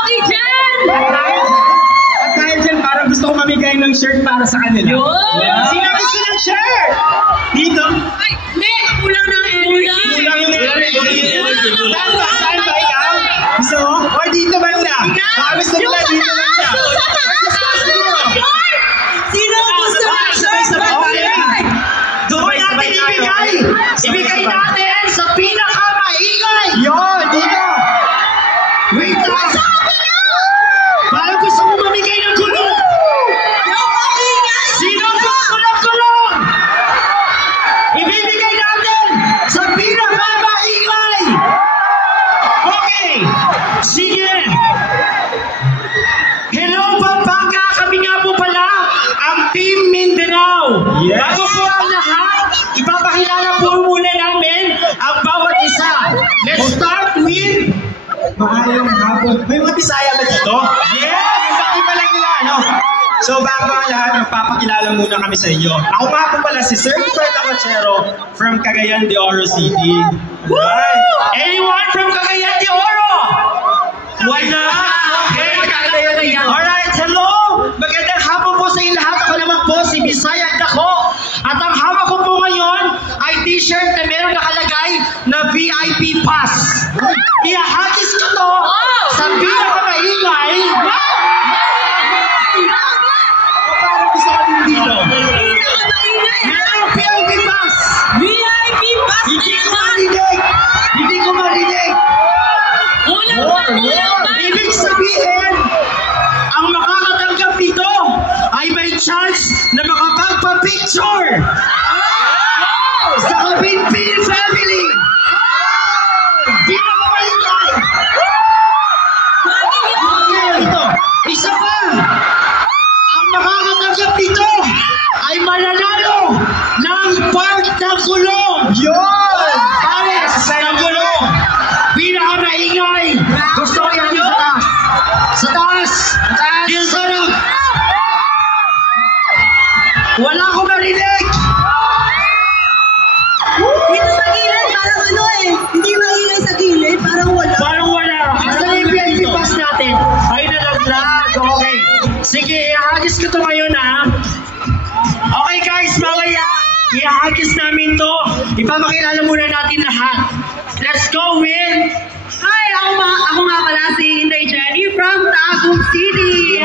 okay dyan! At dahil dyan, parang gusto ko mamigay ng shirt para sa kanila. Sino gusto ng shirt? Dito? Ay, hindi! Kulang ng energy! Kulang yung energy. Saan ba ikaw? Gusto mo? Or dito banda? Baka gusto nila dito banda. Sino gusto ng shirt? Doon natin ibigay! Ibigay natin sa pinakamaingay! Yun! Dito! Wait lang! Parang gusto mo mamigay ng gulong! Sino gusto ng gulong? Ibibigay natin sa pinakamaingay! Okay! Sige! Hello, Pampanga! Kami nga po pala ang Team Mindanao! Yes! Bago po ang lahat, ipapakilala po muna namin ang bawat isa. Let's start with... Maayong hapon. May mga Bisaya ba dito? Yes! Bakit pa lang nila, ano? So bago ang lahat, magpapakilala muna kami sa inyo. Ako nga po pala si Sir Roberto Cochero from Cagayan de Oro City. Right. Anyone from Cagayan de Oro? Wala! Okay, Cagayan de Oro. Alright, hello! Magandang hapon po sa inyo lahat. Ako naman po si Bisaya Dako. At ang hawak ko po ngayon ay t-shirt na meron nakalagay na VIP pass. Ihahagis ko to sa pinakamaingay. Parang gusto ko din dito. Merong VIP pass. VIP pass! Hindi ko marinig. Hindi ko marinig. Ibig sabihin, ang makakatanggap dito ay may chance na makapagpa-picture sa Kapinpin family. Di na mamalingay. Ito, isa pa. Ang makakatanggap dito ay mananalo ng part ng gulong. Yun! Pares ng gulong. Pinakamaingay. Gusto ko yan sa taas. Sa taas. Dito sa harap. Wala akong marinig. Dito sa gilid, parang ano eh. Hindi maingay sa gilid, parang wala. Parang wala. Asa na yung VIP pass natin? Ay, nalaglag. Okay. Sige, ihagis ko to ngayon, ha? Okay, guys, mamaya. Ihagis namin to. Ipapakilala muna natin lahat. Let's go with... Hi, ako nga pala si Inday Jenny from Tagum City.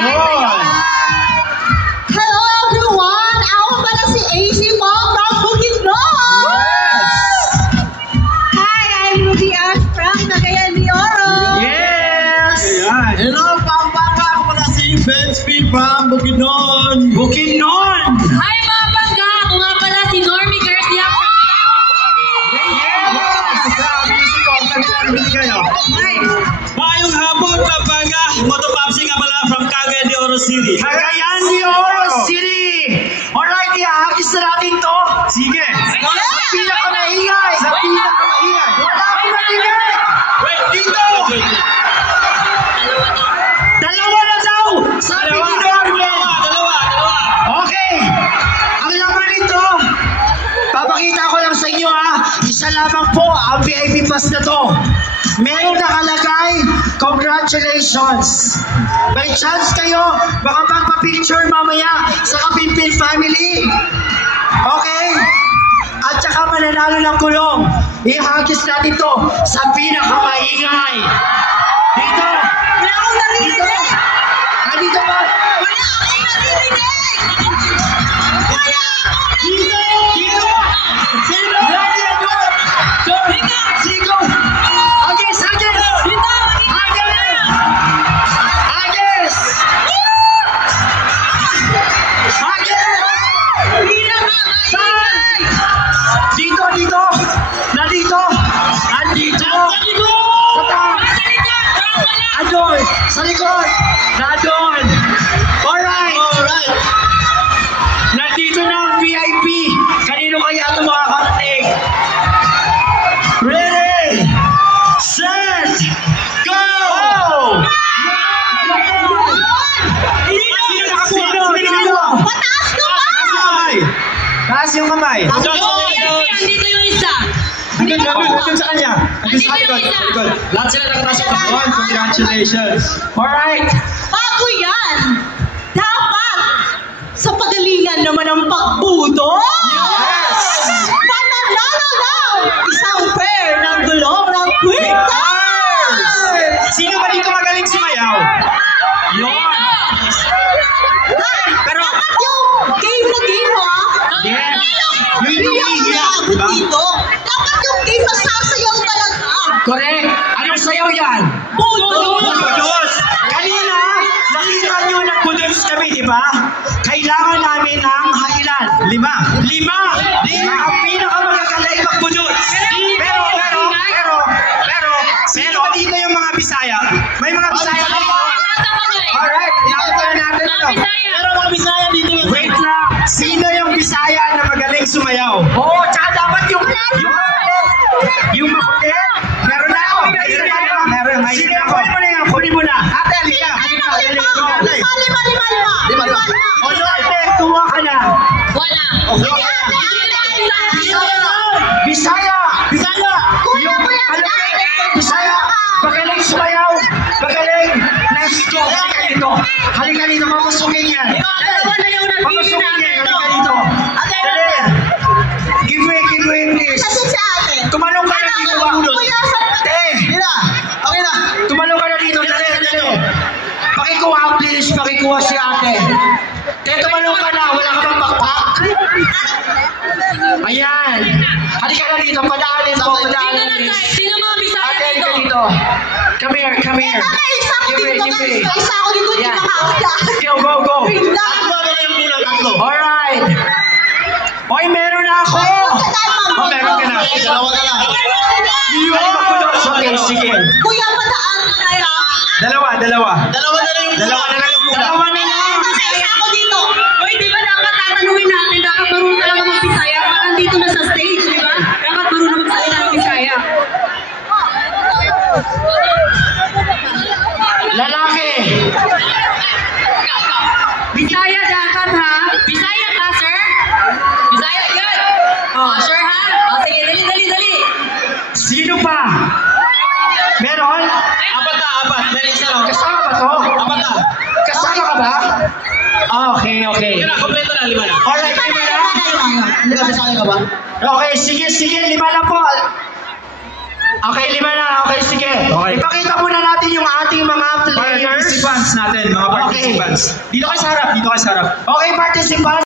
Hello everyone! Ako pala si AC Mom from Bukidnon! Hi, I'm Ruby Ash from Cagayan de Oro! Yes! Hello, Pampanga! Ako pala si Ben Speed from Bukidnon! Bukidnon! Hi, mga Bangga! Ako nga pala si Normie Garcia from Maayong hapon, Pampanga! Motopapsi nga pala from Cagayan de Oro City. Cagayan de Oro City! Alright, ihagis na natin to. Sige. Sa pinakamaingay. Sa pinakamaingay. Wala akong marinig. Wait, dito. Dalawa na daw. Sabi ni Norme. Dalawa. Okay. Ang laman nito, papakita ko lang sa inyo, ha. Isa lamang po ang VIP pass na to. Meron nakalagay, congratulations! May chance kayo, baka magpa-picture mamaya sa Kapinpin family. Okay? At saka mananalo ng gulong. Ihagis natin to sa pinakamaingay. Dito! Wala akong narinig! Dito! Dito ba? Wala akong narinig! Dito! Dito! Sino? Sino? Agis! Agis! Dito! Agis! Agis! Agis! Saan? Dito! Dito! Nandito! Andito! Sa taas! Andun! Sa likod! Nandun! Alright! Nandito na ang VIP! Kanino kaya ito makakarating? Ready! Set! Go! Sino? Mataas ka ba? Taas yung kamay! Dito yung isa! Hanggang Nandun sa kanya. Nandun sa likod. Lahat sila nakataas sa Yun, congratulations. Alright. Bago yan, dapat sa pagalingan naman ang pagbudo. Yes! Panalala lang isang pair ng gulong ng kwintas. Sino ba dito magaling sumayaw? Yun! Pero dapat yung game na game, ha? Yes! Yung Hindi ako hinihiya, naabot diba? dito. Dapat yung game masasayaw talaga. Correct! Anong sayaw yan? Budo. Budos! Kanina, nakita nyo nagbudos kami, di ba? Kailangan namin ng ilan? 5. 5 ang pinakamagagaling magbudos. Pero, dito yung mga Bisaya. May mga Bisaya dito. Alright, nakita natin ito. Pero mga Bisaya dito yung... Wait lang. Sino yung Bisaya na magaling sumayaw? Oo, tsaka dapat yung maputi. Meron na ako. Meron. Kunin mo na. Ate, halika. Lima. O, so, ate, tuwa ka na. Bisaya! Yung, Bisaya! Magaling sumayaw! Magaling! Nice job! Halika dito, mamasukin yan! Mamasukin yan! Halika dito! Dali! Give way, please! Kasi si ate. Tumalong ka na dito ba? Kuya, Te! Okay na! Tumalong ka na dito! Dali! Pakikuha, please! Pakikuha si ate! Te, tumalong ka na! Wala ka bang backpack? Ayan! Halika na dito! Padaanin po! Sino mga Bisaya Ate, halika dito! Come here! Isa ako dito, guys. Isa ako dito, hindi Yan. makakita. Go! Bigla. Alright! Hoy, meron na ako! Oh, meron ka na. Dalawa na lang. Okay, sige. Kuya, padaan na kaya. Dalawa. Dalawa na lang yung Dalawa na lang. Kasi isa ako dito. Uy, di ba dapat tatanungin natin, dapat marunong talaga mag-Bisaya? Pag andito na sa stage, di ba? Dapat marunong magsalita ng Bisaya. Lalaki. Bisaya dapat, ha? Bisaya ka, sir? Bisaya, good. Sure, ha? Sige, dali. Sino pa? Meron? Apat. Meron isa lang. Kasama ba to? Apat na. Kasama ka ba? Okay. Yun na, kompleto na, 5 na. Alright, 5 na? Nagkasali ka ba? Okay, sige, 5 na po. Okay, 5 na. Okay, sige. Okay. Ipakita muna natin yung ating mga players. Participants natin, mga participants. Dito kayo sa harap. Okay, participants.